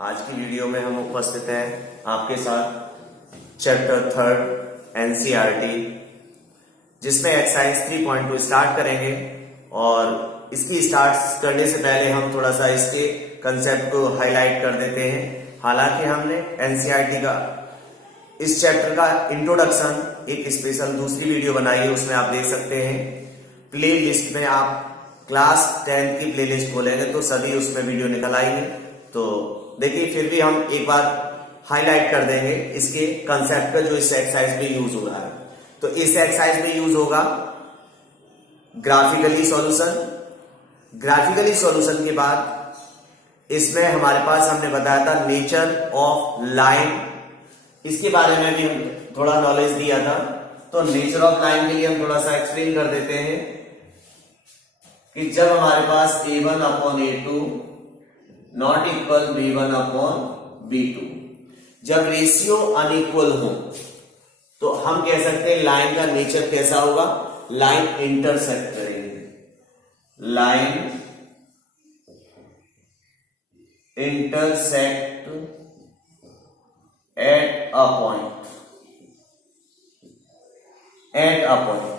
आज की वीडियो में हम उपस्थित हैं आपके साथ चैप्टर 3 एनसीईआरटी, जिसमें एक्सरसाइज 3.2 स्टार्ट करेंगे। और इसकी स्टार्ट करने से पहले हम थोड़ा सा इसके कंसेप्ट को हाईलाइट कर देते हैं। हालांकि हमने एनसीईआरटी का इस चैप्टर का इंट्रोडक्शन एक स्पेशल दूसरी वीडियो बनाई है, उसमें आप देख सकते हैं। प्ले लिस्ट में आप क्लास 10 की प्लेलिस्ट खोलेंगे तो सभी उसमें वीडियो निकल आएंगे। तो देखिए, फिर भी हम एक बार हाईलाइट कर देंगे इसके कंसेप्ट का जो इस एक्सरसाइज में यूज हो रहा है। तो इस एक्सरसाइज में यूज होगा ग्राफिकली सॉल्यूशन। ग्राफिकली सॉल्यूशन के बाद इसमें हमारे पास हमने बताया था नेचर ऑफ लाइन, इसके बारे में भी हम थोड़ा नॉलेज दिया था। तो नेचर ऑफ लाइन के लिए हम थोड़ा सा एक्सप्लेन कर देते हैं कि जब हमारे पास a1 upon a2 not equal b1 upon b2, जब रेशियो अनइक्वल हो तो हम कह सकते हैं लाइन का नेचर कैसा होगा। लाइन इंटरसेक्ट करेंगे, line intersect at a point,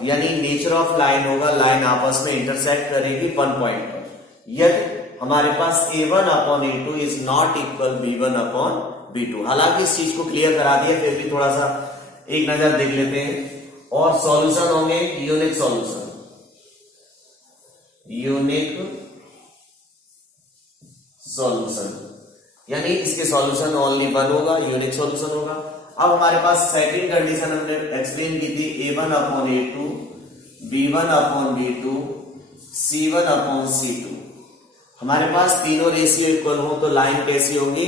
यानी नेचर ऑफ लाइन होगा लाइन आपस में इंटरसेक्ट करेगी वन पॉइंट पर। यदि हमारे पास a1 upon a2 is not equal b1 upon b2। हालांकि इस चीज को क्लियर करा दिया, फिर भी थोड़ा सा एक नजर देख लेते हैं। और सॉल्यूशन होंगे यूनिक सॉल्यूशन, यूनिक सॉल्यूशन, यानी इसके सॉल्यूशन ओनली वन होगा, यूनिक सॉल्यूशन होगा। अब हमारे पास सेकंड कंडीशन हमने एक्सप्लेन की थी, a1 upon a2 b1 upon b2 c1 upon c2। हमारे पास तीनों रेशियो इक्वल हो तो लाइन कैसी होंगी,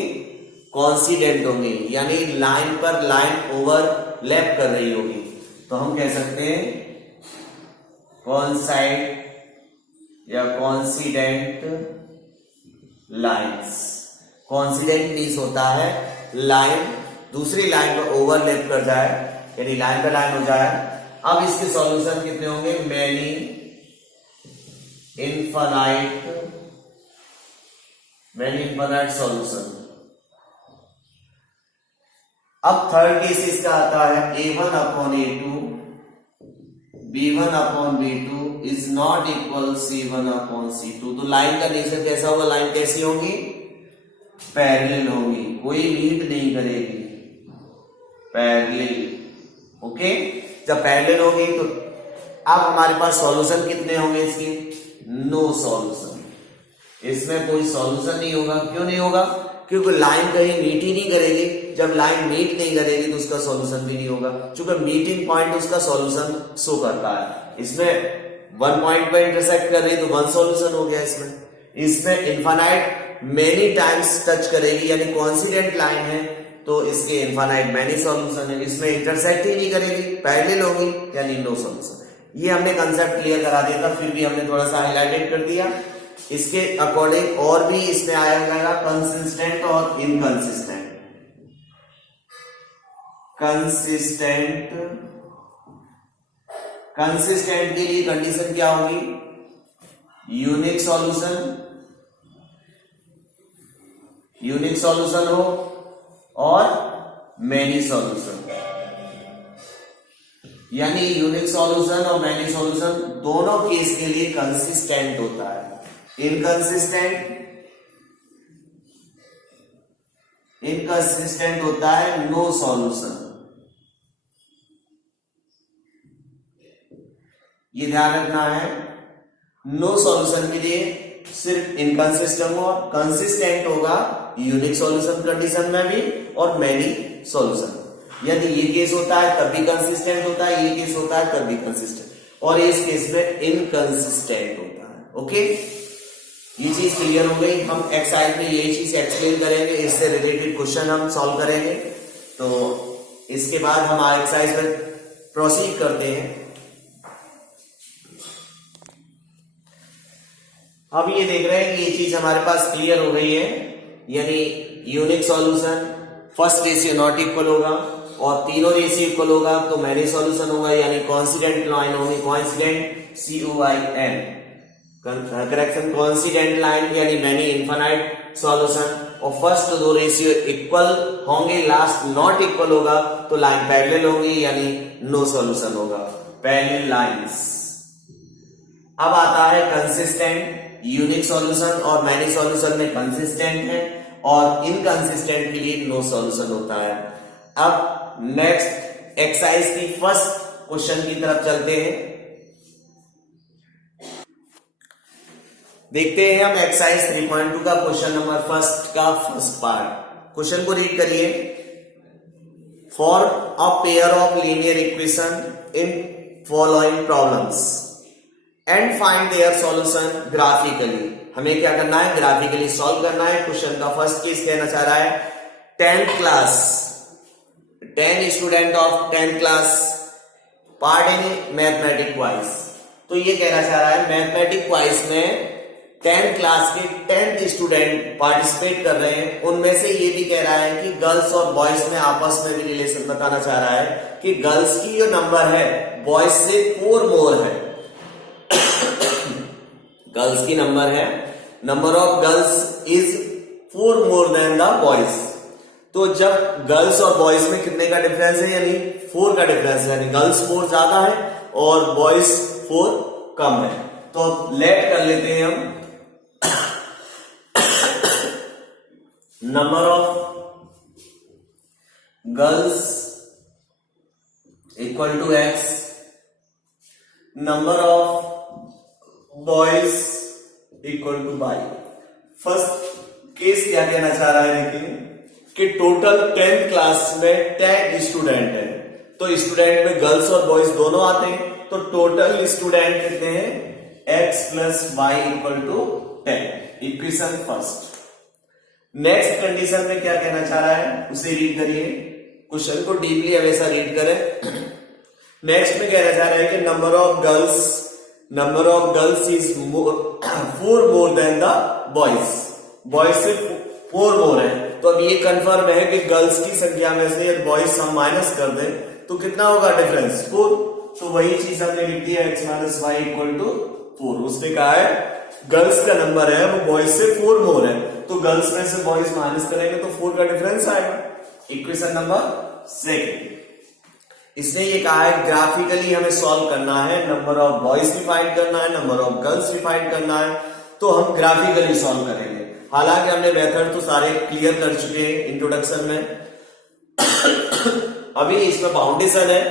कॉन्सिडेंट होंगी, यानी लाइन पर लाइन ओवरलैप कर रही होगी। तो हम कह सकते हैं कॉन्साइड या कॉन्सिडेंट लाइन्स। कॉन्सिडेंट मीन्स होता है लाइन दूसरी लाइन पर ओवरलैप कर जाए, यानी लाइन पर लाइन हो जाए। अब इसके सॉल्यूशन कितने होंगे, मैनी इनफाइनाइट सॉल्यूशन। अब थर्ड केस इसका आता है a1 upon a2 b1 upon b2 is not equal c1 upon c2। तो लाइन का नेचर कैसा होगा, लाइन कैसी होगी, पैरेलल होगी, कोई लीड नहीं करेगी, पैरेलल। ओके, जब पैरेलल होगी तो अब हमारे पास सॉल्यूशन कितने होंगे इसके, नो सॉल्यूशन। इसमें कोई सॉल्यूशन नहीं होगा। क्यों नहीं होगा, क्योंकि लाइन कहीं मीट ही नहीं करेगी। जब लाइन मीट नहीं करेगी तो उसका सॉल्यूशन भी नहीं होगा, क्योंकि मीटिंग पॉइंट उसका सॉल्यूशन शो करता है। इसमें वन पॉइंट पर इंटरसेक्ट कर रही तो वन सॉल्यूशन हो गया। इसमें इनफाइनाइट मेनी टाइम्स टच करेगी, यानी कॉन्सिडेंट लाइन है तो इसके इनफाइनाइट मेनी सॉल्यूशन है। इसमें इंटरसेक्ट ही नहीं करेगी, पैरेलल होगी, यानी नो सॉल्यूशन। ये हमने कंसेप्ट क्लियर करा दिया था, फिर भी हमने थोड़ा सा हाईलाइटेड कर दिया। इसके अकॉर्डिंग और भी इसमें आया जाएगा कंसिस्टेंट और इनकंसिस्टेंट। कंसिस्टेंट के लिए कंडीशन क्या होगी, यूनिक सॉल्यूशन हो और मेनी सॉल्यूशन, यानी यूनिक सॉल्यूशन और मेनी सॉल्यूशन दोनों केस के लिए कंसिस्टेंट होता है। इनकंसिस्टेंट होता है नो सॉल्यूशन। ये ध्यान रखना है, नो सॉल्यूशन के लिए सिर्फ इनकंसिस्टेंट होगा, कंसिस्टेंट होगा यूनिक सॉल्यूशन कंडीशन में भी और मेनी सॉल्यूशन। यदि ये केस होता है तब भी कंसिस्टेंट होता है, ये केस होता है तब भी कंसिस्टेंट, और इस केस में इनकंसिस्टेंट होता है। ओके, ये चीज क्लियर हो गई। हम एक्सरसाइज में यही चीज एक्सप्लेन करेंगे, इससे रिलेटेड क्वेश्चन हम सॉल्व करेंगे। तो इसके बाद हम एक्सरसाइज में प्रोसीड करते हैं। अब ये देख रहे हैं कि ये चीज हमारे पास क्लियर हो गई है, यानी unique solution first ratio not equal होगा और तीनों रेशियो इक्वल होगा तो मैनी सॉल्यूशन होगा, यानी कॉन्सिडेंट लाइन होगी, coincident COIN correction coincident line यानी मैनी इनफाइनाइट सॉल्यूशन, और फर्स्ट दो रेशियो इक्वल होंगे, लास्ट नॉट इक्वल होगा तो लाइन पैरेलल होगी यानी नो सॉल्यूशन होगा, पैरेलल लाइंस। अब आता है कंसिस्टेंट यूनिक सॉल्यूशन, और मैनी सॉल्यूशन में कंसिस्टेंट है और इनकंसिस्टेंट के लिए नो सॉल्यूशन होता है। अब नेक्स्ट एक्सरसाइज की फर्स्ट क्वेश्चन की तरफ चलते हैं। देखते हैं हम एक्सरसाइज 3.2 का क्वेश्चन नंबर फर्स्ट का फर्स्ट पार्ट। क्वेश्चन को रीड करिए। For a pair of linear equation in following problems and find their solution graphically. हमें क्या करना है, ग्राफिकली सॉल्व करना है। क्वेश्चन का फर्स्ट केस कहना चाह रहा है 10th class, 10 student of 10th class part in mathematic quiz. तो ये कहना चाह रहा है मैथमेटिक क्वाइज में 10th क्लास के 10th स्टूडेंट पार्टिसिपेट कर रहे हैं। उनमें से ये भी कह रहा है कि गर्ल्स और बॉयज में आपस में भी रिलेशन बताना चाह रहा है कि गर्ल्स की जो नंबर है बॉयज से 4 मोर है। गर्ल्स की नंबर है, number of girls is 4 more than the boys. तो जब गर्ल्स और बॉयज में कितने का डिफरेंस है, यानी 4 का डिफरेंस है, यानी गर्ल्स 4 ज्यादा है और बॉयज 4 कम है। तो लेट कर लेते हैं हम number of girls equal to x, number of boys equal to y। First case क्या कहना चाह रहा है, देखिए कि टोटल 10th क्लास में 10 स्टूडेंट है, तो स्टूडेंट में गर्ल्स और बॉयज दोनों आते हैं, तो टोटल स्टूडेंट कितने हैं, x plus Y equal to 10। Equation first. Next condition में क्या कहना चाह रहा है उसे रीड करिए, क्वेश्चन को डीपली हमेशा रीड करें। नेक्स्ट में कहना चाह रहा है कि number of girls is 4 more than the boys, boys से 4 मोर है। तो अब ये कंफर्म है कि गर्ल्स की संख्या में से यदि बॉयज हम माइनस कर दें तो कितना होगा डिफरेंस, 4। तो वही चीज हमने लिख दी है x minus Y equal to 4। उसने कहा है गर्ल्स का नंबर है वो बॉयज से 4 मोर है, तो गर्ल्स में से बॉयज माइनस करेंगे तो 4 का डिफरेंस आएगा। Equation number second. इसने ये कहा है ग्राफिकली हमें सॉल्व करना है, नंबर ऑफ बॉयज भी फाइंड करना है, नंबर ऑफ गर्ल्स भी फाइंड करना है, तो हम ग्राफिकली सॉल्व करेंगे। हालांकि हमने मेथड तो सारे क्लियर कर चुके हैं इंट्रोडक्शन में। अभी इसमें फाउंडेशन है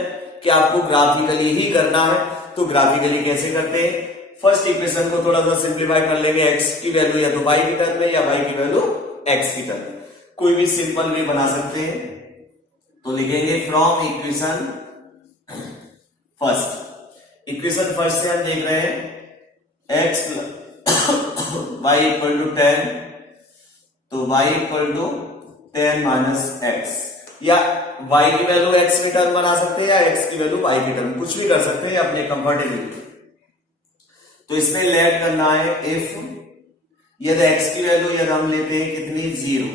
कि आपको ग्राफिकली ही करना है। तो ग्राफिकली कैसे करते हैं, फर्स्ट इक्वेशन को थोड़ा सा सिंप्लीफाई कर लेंगे, x की वैल्यू या तो y की टर्म में या y की वैल्यू x की टर्म में। कोई भी सिंपल भी बना सकते हैं, तो लिखेंगे from equation first. Equation first से हम देख रहे हैं x y इक्वल टू 10, तो y equal to 10 minus x, या y की वैल्यू x की टर्म बना सकते हैं या x की वैल्यू y की टर्म, कुछ भी कर सकते हैं अपने कंफर्टेबल। तो इसमें लेट करना है इफ यदि x की वैल्यू यदि हम लेते हैं कितनी 0,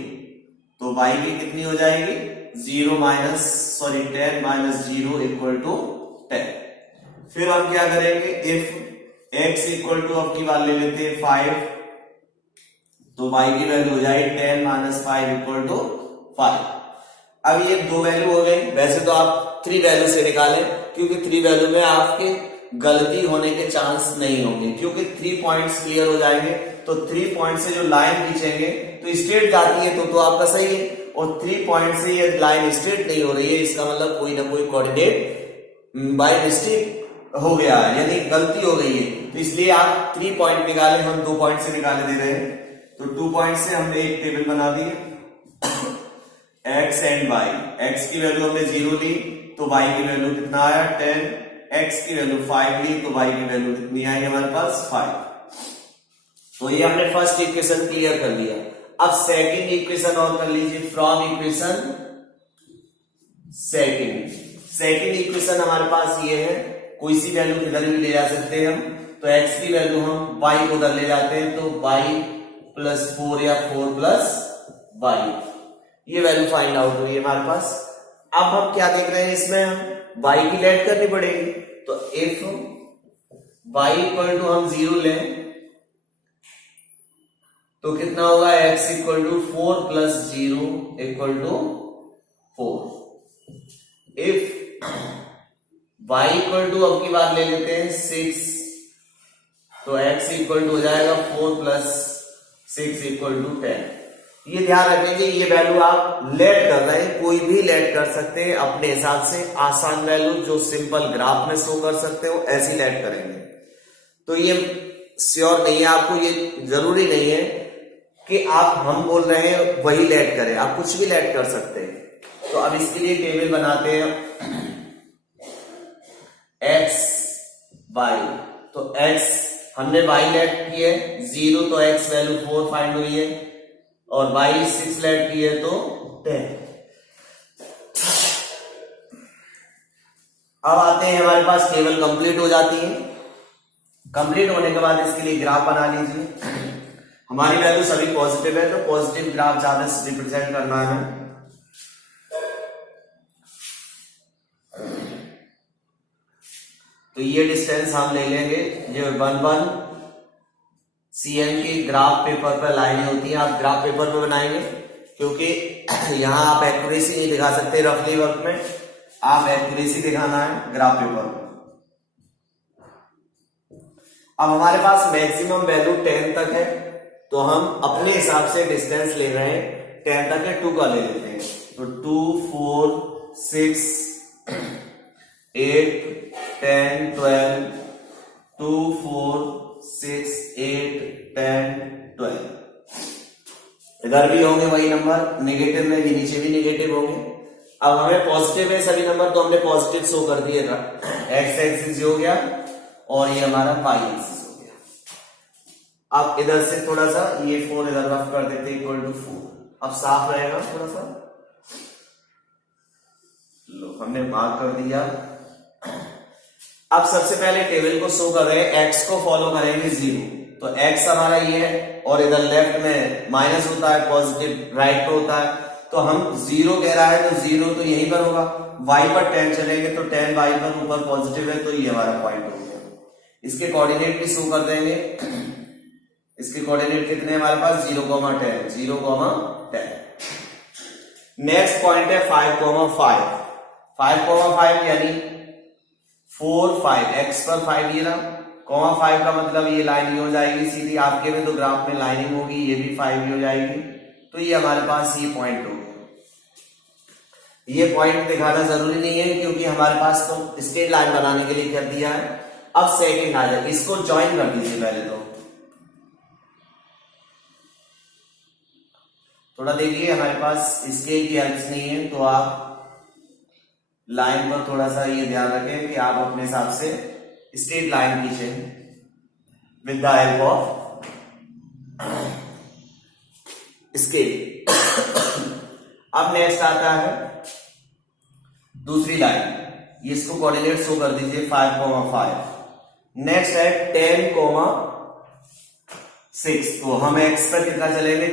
तो y की कितनी हो जाएगी 10 माइनस 0 इक्वल टू 10। फिर हम क्या करेंगे, इफ x इक्वल टू अब की बात ले लेते हैं 5, तो y की वैल्यू हो जाएगी 10 माइनस 5 इक्वल टू 5। अब ये 2 वैल्यू हो गई। वैसे तो आप 3 वैल्यू से निकालें, क्योंकि 3 वैल्यू में आपके गलती होने के चांस नहीं होंगे, क्योंकि 3 पॉइंट्स क्लियर हो जाएंगे। तो 3 पॉइंट से जो लाइन खींचेंगे तो स्ट्रेट जाती है तो आपका सही है, और 3 पॉइंट से ये लाइन स्ट्रेट नहीं हो रही है, इसका मतलब कोई ना कोई कोऑर्डिनेट बाय मिस्टेक हो गया है, यानी गलती हो गई है। तो इसलिए आप 3 पॉइंट निकाले, हम 2 पॉइंट से निकाले दे रहे हैं। तो 2 पॉइंट से हमने एक टेबल बना दी, x एंड y। x की वैल्यू हमने 0 ली तो y की वैल्यू कितना आया 10, x की वैल्यू 5 ली तो y की वैल्यू कितनी आई हमारे पास 5। तो ये हमने फर्स्ट इक्वेशन क्लियर कर लिया। अब सेकंड इक्वेशन और कर लीजिए, फ्रॉम इक्वेशन सेकंड इक्वेशन हमारे पास ये है, कोई सी वैल्यू किधर भी ले जा सकते हैं हम। तो x की वैल्यू हम y को उधर ले जाते हैं, तो y प्लस 4 या 4 प्लस y, ये वैल्यू फाइंड आउट हुई है हमारे पास। अब हम क्या देख रहे हैं, इसमें हम y की लेट करनी पड़ेगी। तो इफ y इक्वल टू हम 0 लें तो कितना होगा x equal to 4 plus 0 equal to 4। If y equal to अब की बार ले लेते हैं 6, तो x इक्वल टू हो जाएगा 4 प्लस 6 इक्वल टू 10। ये ध्यान रखेंगे, ये वैल्यू आप लेट कर रहे हैं, कोई भी लेट कर सकते हैं अपने हिसाब से। आसान वैल्यू जो सिंपल ग्राफ में शो कर सकते हो ऐसी लेट करेंगे। तो ये श्योर नहीं है, आपको ये जरूरी नहीं है कि आप हम बोल रहे हैं वही लेट करें, आप कुछ भी लेट कर सकते हैं। तो अब इसके लिए टेबल बनाते हैं x y। तो x हमने y लेट की है 0, तो x वैल्यू 4 फाइंड हुई है, और y 6 लेट की है तो 10। अब आते हैं, हमारे पास टेबल कंप्लीट हो जाती है। कंप्लीट होने के बाद इसके लिए ग्राफ बना लीजिए। हमारी वैल्यू सभी पॉजिटिव है, तो पॉजिटिव ग्राफ ज्यादा रिप्रेजेंट करना है। तो ये डिस्टेंस हम ले लेंगे, जो 1 cm की ग्राफ पेपर पर लाइनें होती हैं, आप ग्राफ पेपर पर बनाएंगे, क्योंकि यहां आप एक्यूरेसी नहीं दिखा सकते। रफली वर्क में आप एक्यूरेसी दिखाना है ग्राफ पेपर पर। अब हमारे पास मैक्सिमम वैल्यू 10 तक है, तो हम अपने हिसाब से डिस्टेंस ले रहे हैं 10 तक है, 2 का ले लेते हैं। तो 2 4 6 8 10 12 2 4 6 8 10 12। इधर भी होंगे वही नंबर, नेगेटिव में भी, नीचे भी नेगेटिव होंगे। अब हमें पॉजिटिव है सभी नंबर, तो हमने पॉजिटिव शो कर दिए था। एक्स एक्सिस हो गया और ये हमारा वाई एक्सिस हो गया। अब इधर से थोड़ा सा ये 4 इधर रफ कर देते इक्वल टू 4। अब साफ रहेगा थोड़ा सा, लो हमने मार्क कर दिया। अब सबसे पहले टेबल को शो कर रहे हैं, x को फॉलो करेंगे 0, तो x हमारा ये है, और इधर लेफ्ट में माइनस होता है, पॉजिटिव राइट पे होता है। तो हम 0 कह रहा है, तो 0 तो यहीं पर होगा। y पर 10 चलेंगे तो 10 y पर ऊपर पॉजिटिव है, तो ये हमारा पॉइंट हो गया। इसके कोऑर्डिनेट भी शो कर देंगे। इसके कोऑर्डिनेट कितने हैं हमारे पास? 0,10 0,10। नेक्स्ट पॉइंट है 5,5 5,5 यानी 4 5 x पर 5 ये ना, 5 का मतलब ये लाइन हो जाएगी सीधी। आपके में तो ग्राफ में लाइनिंग होगी, ये भी 5 हो जाएगी। तो ये हमारे पास ये पॉइंट हो गया। ये पॉइंट दिखाना जरूरी नहीं है, क्योंकि हमारे पास तो स्ट्रेट लाइन बनाने के लिए कर दिया है। अब सेकंड आ जाए, इसको ज्वाइन कर दीजिए पहले। तो थोड़ा देखिए, हमारे पास स्केल की हेल्प नहीं है, तो आप लाइन पर थोड़ा सा ये ध्यान रखें कि आप अपने हिसाब से स्ट्रेट लाइन खींचे with the help of scale. अब नेक्स्ट आता है दूसरी लाइन, इसको कोऑर्डिनेट शो कर दीजिए 5,5। नेक्स्ट है 10,6। तो हम x पर कितना चलेंगे?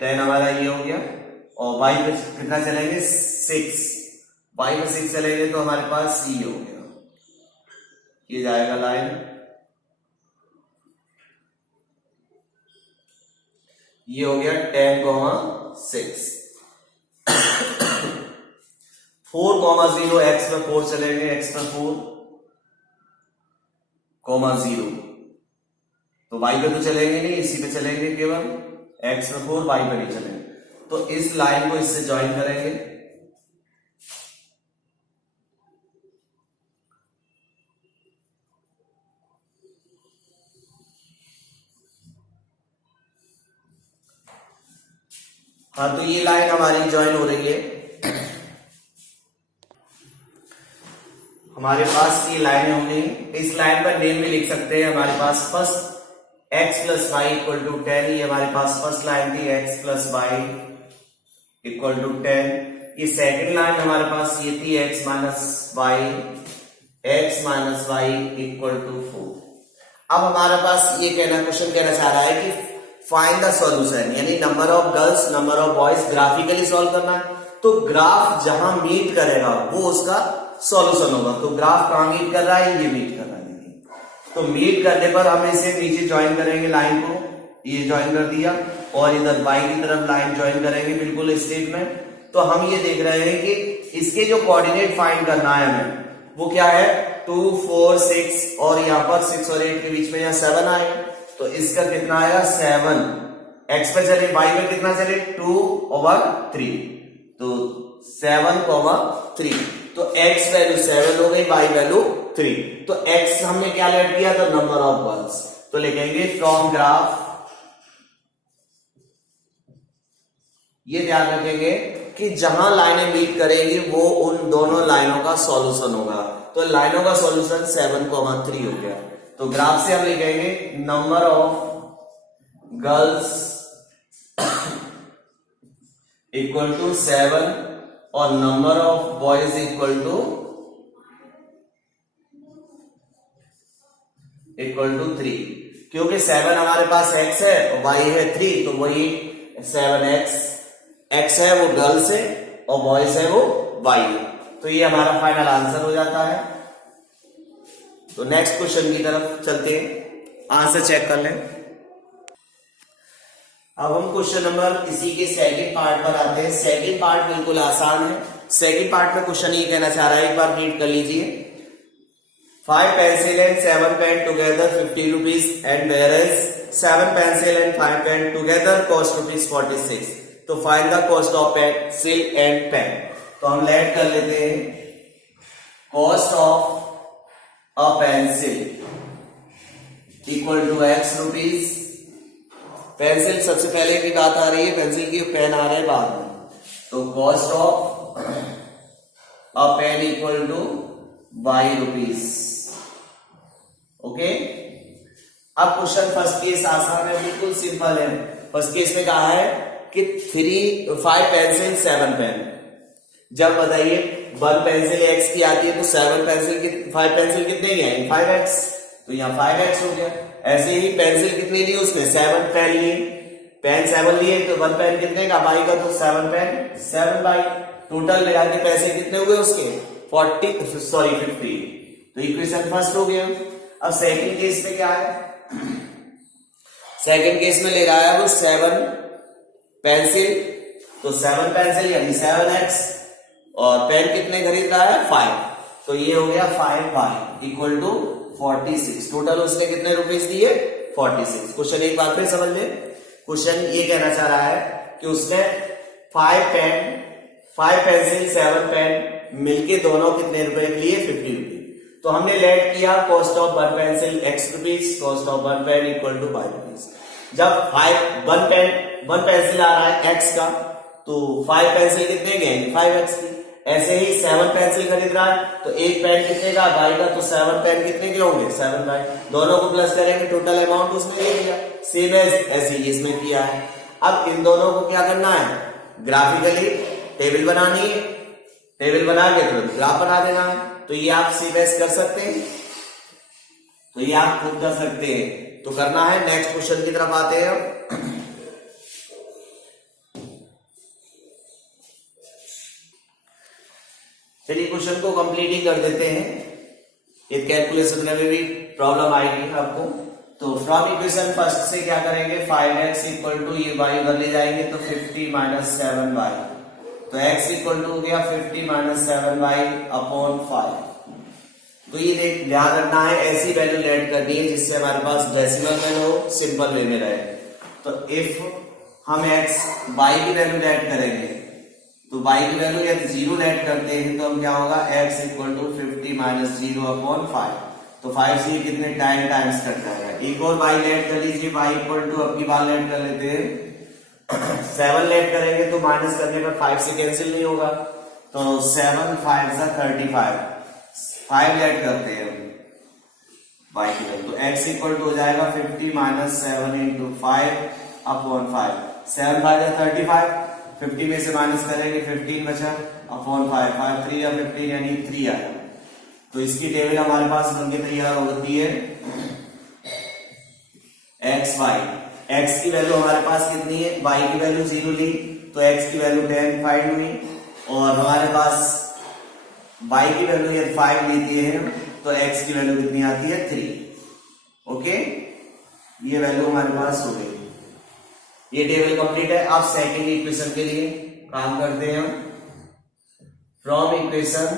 10 हमारा ये हो गया, और y पर कितना चलेंगे? 6। y पर 6 चलेंगे तो हमारे पास ये हो गया, ये जाएगा लाइन, ये हो गया 10,6। 4,0 x पर 4 चलेंगे, x पर 4,0। तो y पे तो चलेंगे नहीं, इसी पे चलेंगे केवल, x पे 4 y पे नहीं चलेंगे। तो इस लाइन को इससे ज्वाइन करेंगे। हाँ, तो ये लाइन हमारी ज्वाइन हो रही है। हमारे पास ये लाइन होंगी, इस लाइन पर नेम भी लिख सकते हैं हमारे पास। First x plus Y equal to 10, ये हमारे पास फर्स्ट लाइन थी, x plus Y equal to 10। ये सेकंड लाइन हमारे पास ये थी, x minus Y equal to 4। अब हमारे पास ये क्वेश्चन कहना चाह रहा है कि फाइंड द सॉल्यूशन, यानी number of girls number of boys graphically solve करना है। तो ग्राफ जहां मीट करेगा वो उसका सॉल्यूशन होगा। तो ग्राफ कहां मीट कर रहा है? ये मीट कर रहा है। तो मीट करने पर हम इसे नीचे ज्वाइन करेंगे लाइन को, ये ज्वाइन कर दिया। और इधर y की तरफ लाइन ज्वाइन करेंगे बिल्कुल स्ट्रेट में, तो हम ये देख रहे हैं कि इसके जो कोऑर्डिनेट फाइंड करना है हमें वो क्या है 2, 4, 6 और यहाँ पर 6 और 8 के बीच में यहाँ 7 आए, तो इसका कितना आएगा 7, x पे चले y में कितना चले 2/3, तो 7,3, तो x वैल्यू 7 हो गई, y वैल्यू 3, तो x हमने क्या लेट किया तो नंबर ऑफ वंस, तो लिखेंगे फ्रॉम ग्राफ, ये ध्यान रखेंगे कि जहां लाइनें मीट करेंगी वो उन दोनों लाइनों का सॉल्यूशन होगा, तो लाइनों का सॉल्यूशन 7,3 हो गया, तो ग्राफ से हम लिखेंगे number of girls equal to 7 और number of boys equal to 3, क्योंकि 7 हमारे पास x है और y है 3, तो वही 7x, x है वो गर्ल्स है और बॉयज है वो y है, तो ये हमारा फाइनल आंसर हो जाता है। तो नेक्स्ट क्वेश्चन की तरफ चलते हैं, आंसर चेक कर लें। अब हम क्वेश्चन नंबर इसी के सेकंड पार्ट पर आते हैं। सेकंड पार्ट बिल्कुल आसान है। सेकंड पार्ट में क्वेश्चन ये कहना चाह रहा है, एक बार रीड कर लीजिए। 5 pencil and 7 pen together 50 rupees and whereas 7 pencil and 5 pen together cost rupees 46, तो find the cost of pencil and pen. तो हम लेट कर लेते हैं cost of a pencil equal to x rupees, pencil सबसे पहले की बात आ रही है, पेंसिल की पेन आ रहा है बाद में, तो cost of a pen equal to y rupees. Okay, अब क्वेश्चन फर्स्ट केस आसान है, बिल्कुल सिंपल है। फर्स्ट केस में कहा है कि 5 पेंसिल 7 पेन, जब बताइए 1 पेंसिल x की आती है तो 7 पेंसिल की 5 पेंसिल कितने की आएंगे 5x, तो यहाँ 5x हो गया। ऐसे ही पेंसिल कितने लिए उसने 7 पेन लिए, पेन 7 लिए तो 1 पेन कितने का बाई का, तो 7 पेन 7 बाई, टोटल मिला के पैसे कितने हुए उसके 50, तो इक्वेशन फर्स्ट हो गया। अब सेकंड केस में क्या है, सेकंड केस में ले रहा है वो 7 पेंसिल, तो 7 पेंसिल यानी 7x और पेन कितने खरीद रहा है 5, तो ये हो गया 5 बाई इक्वल टू 46, टोटल उसने कितने रुपीस दिए 46। क्वेश्चन एक बार फिर समझ ले, क्वेश्चन ये कहना चाह रहा है कि उसने 5 पेंसिल 7 पेन मिलके दोनों कितने रुपए के लिए 50 रुपीज, तो हमने लेट किया cost of 1 pencil x rupees, cost of 1 pen equal to 5 rupees. जब 1 पेंसिल आ रहा है x का, तो 5 पेंसिल कितने के 5x की। ऐसे ही 7 पेंसिल खरीद रहा है तो एक पेन कितने का बाई का, तो 7 पेन कितने के होंगे 7 बाई, दोनों को प्लस करेंगे टोटल अमाउंट उसने ले लिया, सेम एज ऐसे ही इसमें किया है। अब इन दोनों को क्या करना है, ग्राफिकली टेबल बनानी है, टेबल बना के तुरंत ग्राफ बना देना है, तो ये आप सेम एज कर सकते हैं, तो ये आप खुद कर सकते हैं। तो करना है, नेक्स्ट क्वेश्चन की तरफ आते हैं। चलिए क्वेश्चन को कंप्लीट ही कर देते हैं, ये कैलकुलेशन में भी प्रॉब्लम आएगी आपको। तो फ्रॉम इक्वेशन फर्स्ट से क्या करेंगे, 5x इक्वल टू ये y उधर ले जाएंगे तो 50 माइनस 7y, तो x इक्वल टू हो गया 50 माइनस 7y अपॉन 5। तो ये देख ध्यान रखना है, ऐसी वैल्यू लेट करनी है जिससे हमारे पास डेसिमल में हो, सिंपल वे में रहे। तो इफ हम x y की वैल्यू लेट करेंगे तो y की वैल्यू यदि 0 लेट करते हैं तो हम क्या होगा x equal to 50 minus 0 upon 5, तो 5 से कितने टाइम्स कट जाएगा। एक और y लेट कर लीजिए, y इक्वल टू अब की बार लेट कर लेते हैं 7 लेट करेंगे तो माइनस करने पर 5 से कैंसिल नहीं होगा, तो 7 5 सा 35, 5 लेट करते हैं y की वैल्यू, तो x इक्वल टू हो जाएगा 50 माइनस 7 इंटू 5 अपॉन 5, 7 5 या 35, 50 में से माइनस करेंगे 15 बचा अपॉन 5, 5 3 या 15 यानी 3 आया। तो इसकी टेबल हमारे पास बनके तैयार हो जाती है x y, x की वैल्यू हमारे पास कितनी है, y की वैल्यू 0 ली तो x की वैल्यू 10 फाइंड हुई, और हमारे पास y की वैल्यू यदि 5 लेती है तो x की वैल्यू कितनी आती है 3। ओके, ये वैल्यू हमारे पास हो गई। ये टेबल कंप्लीट है। अब सेकंड इक्वेशन के लिए काम करते हैं हम। फ्रॉम इक्वेशन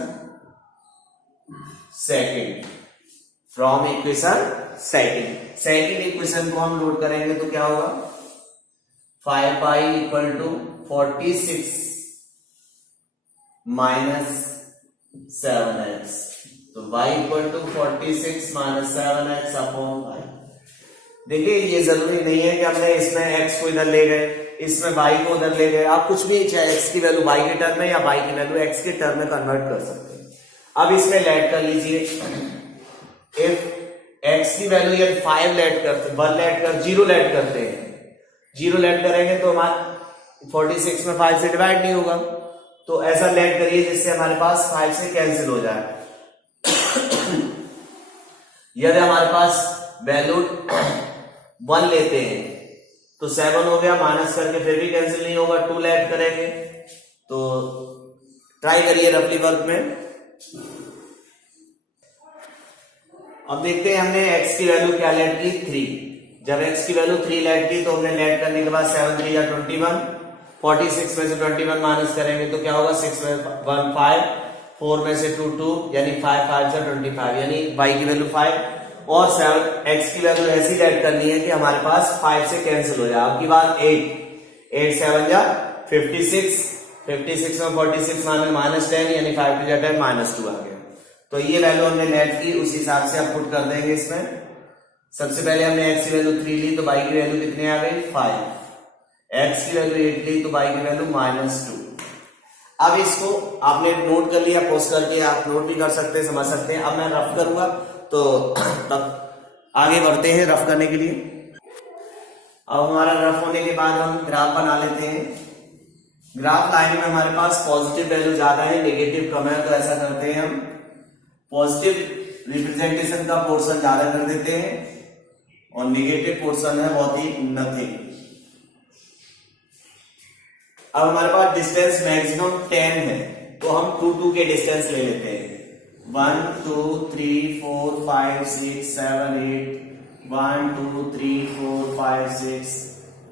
सेकंड इक्वेशन को हम लोड करेंगे तो क्या होगा, 5 pi equal to 46 minus 7x, तो y equal to 46 minus 7x upon y। देखिए ये जरूरी नहीं है कि हमने इसमें x को इधर ले गए, इसमें y को उधर ले गए। आप कुछ भी, चाहे x की वैल्यू y के टर्म में या y की वैल्यू x के टर्म में कन्वर्ट कर सकते हैं। अब इसमें लेट कर लीजिए, इफ x की वैल्यू ये 5 लेट करते, 1 लेट कर 0 लेट करते हैं, 0 लेट करेंगे तो हमारे 46 में 5 से डिवाइड नहीं होगा, तो ऐसा लेट करिए जिससे हमारे पास 5 से कैंसिल हो जाए। यदि हमारे पास वैल्यू 1 लेते हैं तो 7 हो गया, माइनस करके फिर भी कैंसिल नहीं होगा, 2 लेट करेंगे। तो ट्राई करिए रफली वर्क में। अब देखते हैं हमने x की वैल्यू क्या लेट की, 3। जब x की वैल्यू 3 लेट की तो हमने लेट करने के बाद 7 3 या 21, 46 में से 21 माइनस करेंगे तो क्या होगा, 6 में 1 5, 4 में से 2 2, यानी 5 5 से 25, यानी y की वैल्यू 5 और 7 x की वैल्यू ऐसी लेट करनी है कि हमारे पास 5 से कैंसिल हो जाए। आपकी बात 8 7 या 56, 56 में 46 माइनस 10, यानी 5 2 10 माइनस 2 आ गया। तो ये वैल्यू हमने लेट की, उस हिसाब से आप पुट कर देंगे इसमें। सबसे पहले हमने x की वैल्यू 3 ली तो y की वैल्यू कितनी आ गई, 5। x की वैल्यू 8 ली तो y की वैल्यू -2। अब इसको आपने नोट कर लिया, पोस्ट करके आप नोट भी कर सकते हैं, समझ सकते हैं। अब मैं रफ करूंगा तो तब आगे बढ़ते हैं रफ करने के लिए। अब हमारा रफ होने के बाद हम ग्राफ बना लेते हैं। ग्राफ लाइन में हमारे पास पॉजिटिव वैल्यू ज्यादा है, नेगेटिव कम है, तो ऐसा करते हैं हम पॉजिटिव रिप्रेजेंटेशन का पोर्शन ज्यादा कर देते हैं और नेगेटिव पोर्शन है बहुत ही नथिंग। अब हमारे पास डिस्टेंस मैक्सिमम 10 है तो हम 2 2 के डिस्टेंस ले लेते हैं। 1 2 3 4 5 6 7 8, 1 2 3 4 5 6,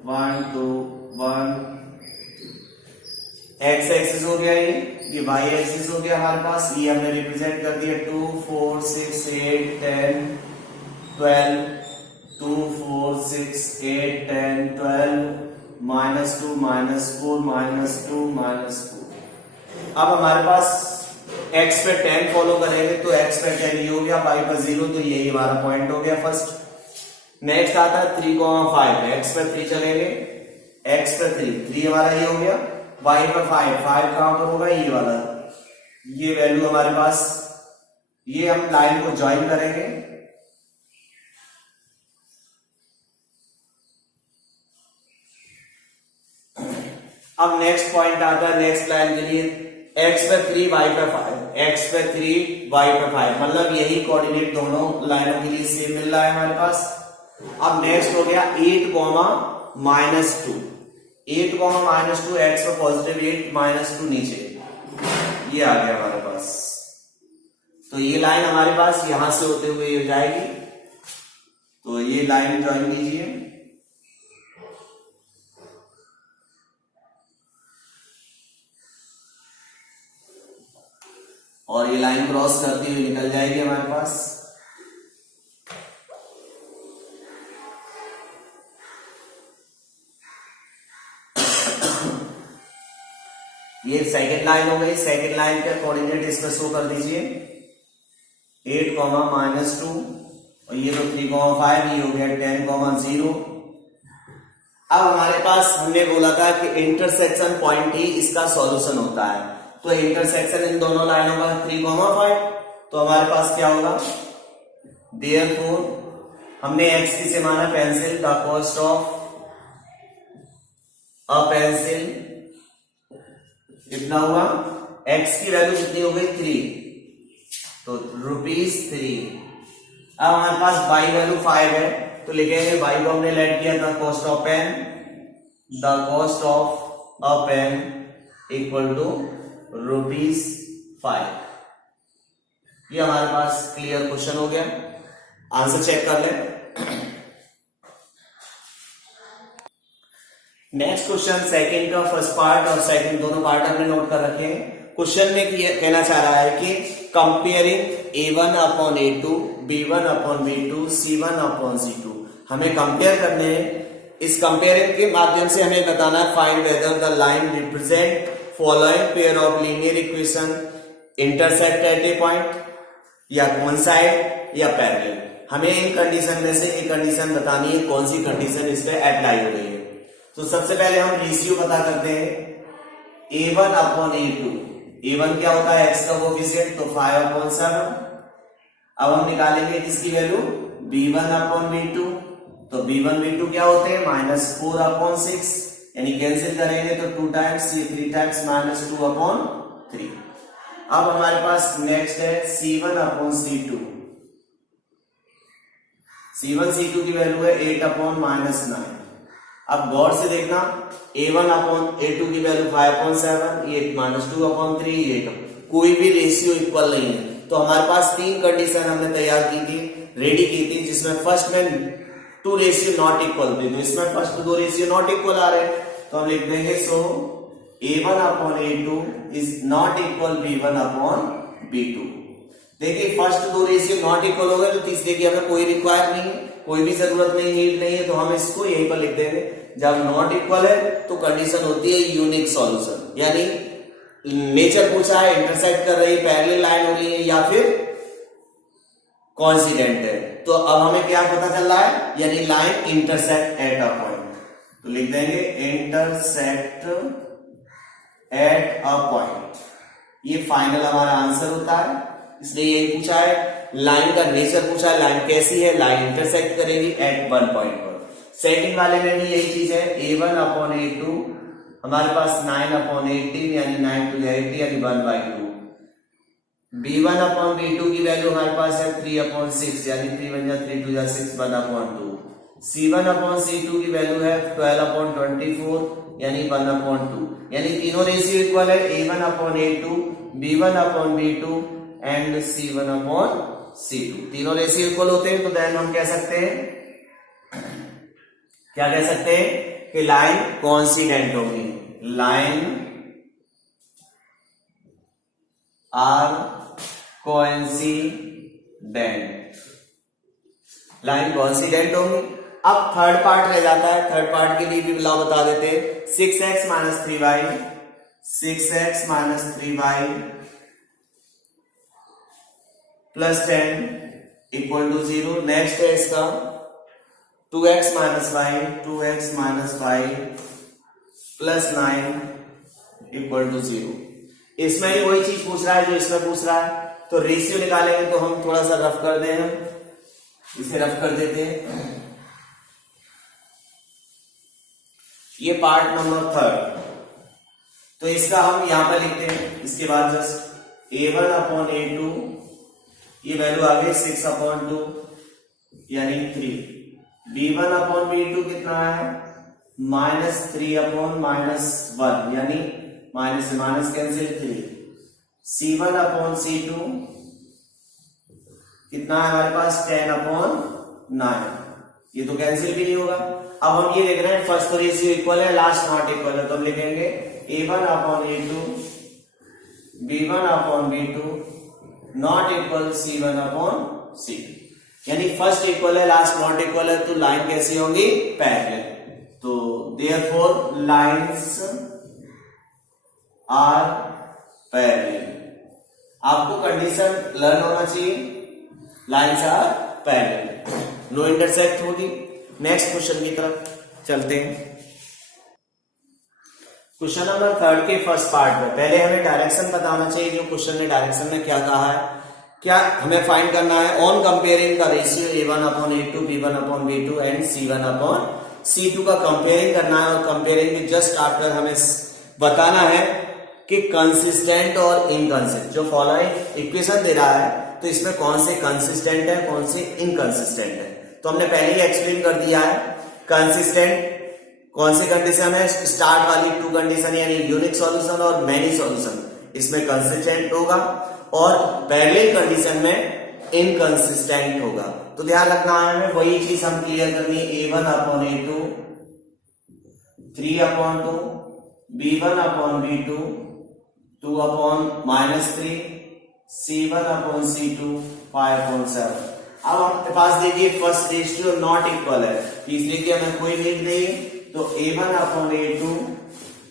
1 2 1। एक्स एक्सिस हो गया, ये वाई एक्सिस हो गया हमारे पास। ये हमने रिप्रेजेंट कर दिया 2 4 6 8 10 12, 2 4 6 8 10 12, -2 -4 -2 -4। अब हमारे पास x पे 10 फॉलो करेंगे तो x पे 10 ये हो गया, y पर 0, तो यही हमारा पॉइंट हो गया फर्स्ट। नेक्स्ट आता है 3 5, x पे 3 चलेंगे, x पे 3 हमारा ये हो गया, y पे 5 कहां पर होगा, ये वाला, ये वैल्यू हमारे पास। ये हम लाइन को ज्वाइन करेंगे, अब नेक्स्ट पॉइंट आता है नेक्स्ट लाइन के लिए, x पे 3 y पे 5, x पे 3 y पे 5, मतलब यही कोऑर्डिनेट दोनों लाइनों के लिए सेम मिल रहा है हमारे पास। अब नेक्स्ट हो गया 8 -2, 8 -2, x पे पॉजिटिव 8 -2 नीचे, ये आ गया हमारे पास। तो ये लाइन हमारे पास यहां से होते हुए हो जाएगी, तो ये लाइन ज्वाइन कीजिए। और ये लाइन क्रॉस करती हुई निकल जाएगी हमारे पास। ये सेकंड लाइन हो गई। सेकंड लाइन के कोऑर्डिनेट इसमें शो कर दीजिए, 8 -2, और ये तो 3 5, ये हो गया 10 0। अब हमारे पास हमने बोला था कि इंटरसेक्शन पॉइंट ही इसका सॉल्यूशन होता है, तो इंटरसेक्शन इन दोनों लाइनों का 3 5, तो हमारे पास क्या होगा, देयरफॉर हमने x किसे माना, pencil, the cost of a pencil कितना हुआ, x की वैल्यू कितनी हो गई, 3, तो ₹3। अब हमारे पास y वैल्यू 5 है तो लिखेंगे y को हमने लेट किया the cost of pen, the cost of a pen equal to ₹5। ये हमारे पास क्लियर क्वेश्चन हो गया। आंसर चेक कर लें। नेक्स्ट क्वेश्चन सेकंड का फर्स्ट पार्ट और सेकंड दोनों पार्ट हमने नोट कर रखे हैं। क्वेश्चन में कहना चाह रहा है कि comparing A1 upon A2, B1 upon B2, C1 upon C2 हमें कंपेयर करने हैं। इस कंपेयरिंग के माध्यम से हमें बताना है find whether the line represent following pair of linear equation intersect at A point, या कोइंसाइड या पैरेलल। हमें इन कंडीशन में से एक कंडीशन बतानी है, कौन सी कंडीशन इस पे अप्लाई हो रही है। तो सबसे पहले हम रेशियो पता करते हैं A1 अपॉन A2। A1 क्या होता है, x का कोफिशिएंट, तो 5/7। अब हम निकालेंगे किसकी वैल्यू, B1 अपॉन B2, तो B1 B2 क्या होते हैं, -4/6, यानी कैंसिल करेंगे तो 2 टाइम्स, ये 3 टाइम्स -2/3। अब हमारे पास नेक्स्ट है C1 upon C2। C1 C2 की वैल्यू है 8/-9। अब गौर से देखना, A1 अपॉन A2 की वैल्यू 5/7, ये -2/3, ये कोई भी रेशियो इक्वल नहीं है। तो हमारे पास तीन कंडीशन हमने तैयार की थी, रेडी की थी, जिसमें फर्स्ट में 2 रेशियो नॉट इक्वल थे, तो इसमें फर्स्ट 2 रेशियो नॉट इक्वल आ रहे हैं, तो हम लिख देंगे सो A1 upon A2 is not equal B1 upon B2। देखिए फर्स्ट 2 रेशियो नॉट इक्वल हो गए, तो तीसरे की हमें कोई रिक्वायर नहीं है, कोई भी जरूरत नहीं, नीड नहीं है, तो हम इसको यहीं पर लिख देंगे। जब नॉट इक्वल है तो कंडीशन होती है यूनिक सॉल्यूशन, यानी नेचर पूछा है, इंटरसेक्ट कर रही है, पैरेलल लाइन हो रही है या फिर कोइंसिडेंट है। तो अब हमें क्या पता चल रहा है, यानी line intersect at a point, तो लिख देंगे इंटरसेक्ट एट अ पॉइंट। ये फाइनल हमारा आंसर होता है, इसलिए यही पूछा है, लाइन का नेचर पूछा है, लाइन कैसी है, लाइन इंटरसेक्ट करेगी एट 1 पॉइंट पर। सेकंड वाले में भी यही चीज है, A1 अपॉन A2 हमारे पास 9/18, यानी 9 to 80, यानी 1/2। B1 अपॉन B2 की वैल्यू हमारे पास है 3/6, यानी 3 1 3 2 6, 1/2। C1 अपॉन C2 की वैल्यू है 12/24, यानी 1/2। यानी तीनों रेशियो इक्वल है, A1 upon A2, B1 upon B2 and C1 upon C2, तीनों रेशियो इक्वल होते हैं। तो देन हम कह सकते हैं, क्या कह सकते हैं कि लाइन कोइंसिडेंट होगी, line are coincident, line coincident होगी। अब थर्ड पार्ट रह जाता है, थर्ड पार्ट के लिए भी लॉ बता देते हैं, 6x - 3y, 6x - 3y plus 10 equal to 0। Next है इसका 2x - y, 2x - y plus 9 equal to 0। इसमें भी वही चीज पूछ रहा है जो इसमें पूछ रहा है, तो रेशियो निकालेंगे, तो हम थोड़ा सा रफ कर दें, इसे रफ कर देते हैं। ये पार्ट नंबर 3, तो इसका हम यहां पर लिखते हैं। इसके बाद जस्ट A1 अपॉन A2, ये वैल्यू आ गई 6/2, यानी 3। B1 अपॉन B2 कितना है, -3/-1, यानी माइनस से minus cancel 3। C1 upon C2 कितना है हमारे पास, 10/9, ये तो कैंसिल भी नहीं होगा। अब हम ये देख रहे हैं फर्स्ट रेशियो इक्वल है, लास्ट नॉट इक्वल है, तो हम लिखेंगे A1 upon A2, B1 upon B2 not equal C1 upon C2, यानी फर्स्ट इक्वल है, लास्ट नॉट इक्वल है, तो लाइन कैसी होंगी, पैरेलल। तो देयरफॉर लाइंस आर पैरेलल। आपको कंडीशन लर्न होना चाहिए, lines are parallel, no intersect होगी। नेक्स्ट क्वेश्चन की तरफ चलते हैं। क्वेश्चन नंबर 3 के फर्स्ट पार्ट में पहले हमें डायरेक्शन बताना चाहिए, जो क्वेश्चन ने डायरेक्शन में क्या कहा है, क्या हमें फाइंड करना है, ऑन कंपेयरिंग का ratio A1 upon A2, B1 upon B2 and C1 upon C2 का कंपेयरिंग करना है, और कंपेयरिंग के जस्ट आफ्टर हमें बताना है कि कंसिस्टेंट और इनकंसिस्टेंट, जो फॉलोइंग इक्वेशन दे रहा है तो इसमें कौन से कंसिस्टेंट है, कौन से इनकंसिस्टेंट है। तो हमने पहले ही एक्सप्लेन कर दिया है, कंसिस्टेंट कौन से कंडीशन है, स्टार्ट वाली 2 कंडीशन, यानी यूनिक सॉल्यूशन और मैनी सॉल्यूशन, इसमें कंसिस्टेंट होगा, और पैरेलल कंडीशन में इनकंसिस्टेंट होगा। तो ध्यान रखना है हमें, वही चीज हम क्लियर करनी है, A1 upon A2 3/2 b1/b2 2/-3 c1/c2 5/7। अब आपके पास देखिए फर्स्ट रेशियो नॉट इक्वल है, इसलिए कि हमें कोई लिख नहीं, तो a1/a2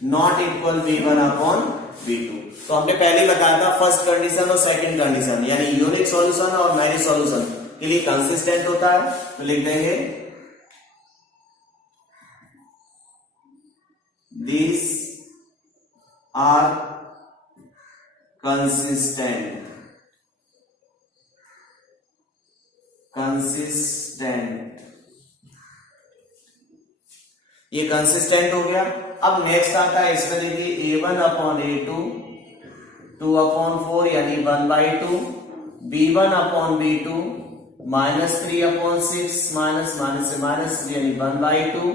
नॉट इक्वल b1/b2। तो हमने पहले बताया था फर्स्ट कंडीशन और सेकंड कंडीशन, यानी यूनिक सॉल्यूशन और मैनी सॉल्यूशन के लिए कंसिस्टेंट होता है, तो लिख देंगे these are consistent। ये कंसिस्टेंट हो गया। अब नेक्स्ट आता है इसमें देखिए a1/a2 2/4 यानी 1/2 b1/b2 -3/6 माइनस से माइनस यानी 1/2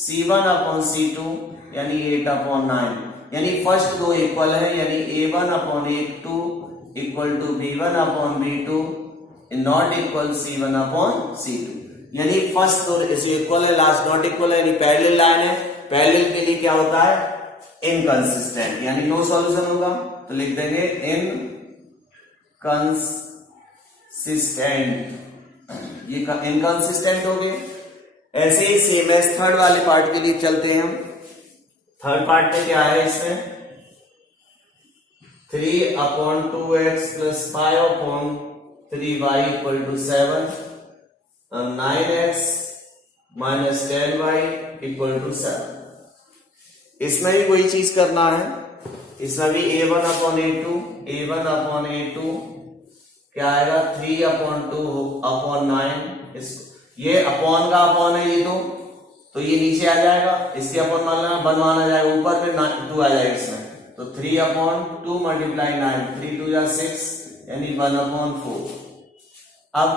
c1/c2 यानी 8/9। यानी फर्स्ट दो इक्वल है, यानी a1/a2 equal to b1/b2 not equal c1/c2। यानी फर्स्ट दो इक्वल है, लास्ट नॉट इक्वल है, यानी पैरेलल लाइन है। पैरेलल के लिए क्या होता है? इनकंसिस्टेंट, यानी नो सॉल्यूशन होगा, तो लिख देंगे इनकंसिस्टेंट। ये इनकंसिस्टेंट हो गए। ऐसे ही सेम एज थर्ड वाले पार्ट के लिए चलते हैं हम। थर्ड पार्ट में क्या है? इसमें 3/2x + 5/3y = 7 और 9x - 10y = 7। इसमें भी कोई चीज करना है, इसमें भी a1/a2 क्या आएगा? 3/2/9। ये अपॉन का अपॉन है, ये दो, तो ये नीचे आ जाएगा, इसके अपॉन मानना 1 माना जाएगा, ऊपर में 2 आ जाएगा इसमें, तो 3/2 × 9 3 2 = 6 यानी 1/4। अब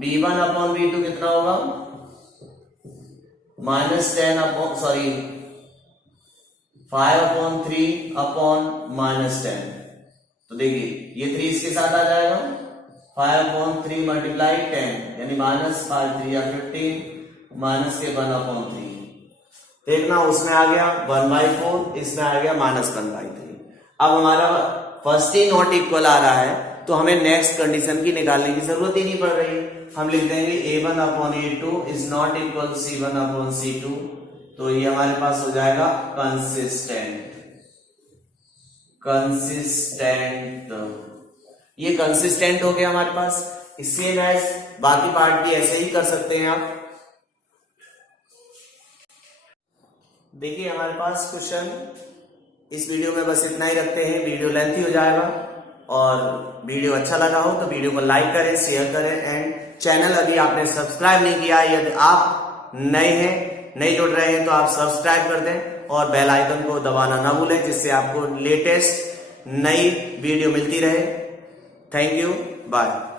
b1/b2 कितना होगा? -10 5/3/-10। तो देखिए ये 3 इसके साथ आ जाएगा, 5/3 × 10 यानी -5 या 15 माइनस के 1/3। देखना उसमें आ गया 1/4, इसमें आ गया -1/3। अब हमारा फर्स्ट ही नॉट इक्वल आ रहा है, तो हमें नेक्स्ट कंडीशन की निकालने की जरूरत ही नहीं पड़ रही। हम लिख देंगे a1/a2 is not equal c1/c2, तो ये हमारे पास हो जाएगा कंसिस्टेंट। ये कंसिस्टेंट हो गया हमारे पास। इससे बाकी पार्ट भी ऐसे ही कर सकते हैं आप। देखिए हमारे पास क्वेश्चन इस वीडियो में बस इतना ही रखते हैं, वीडियो लेंथी हो जाएगा। और वीडियो अच्छा लगा हो तो वीडियो को लाइक करें, शेयर करें, एंड चैनल अभी आपने सब्सक्राइब नहीं किया है, यदि आप नए जुड़ रहे हैं तो आप सब्सक्राइब कर दें और बेल आइकन को दबाना ना भूलें, जिससे आपको लेटेस्ट नई वीडियो मिलती रहे। Thank you, bye.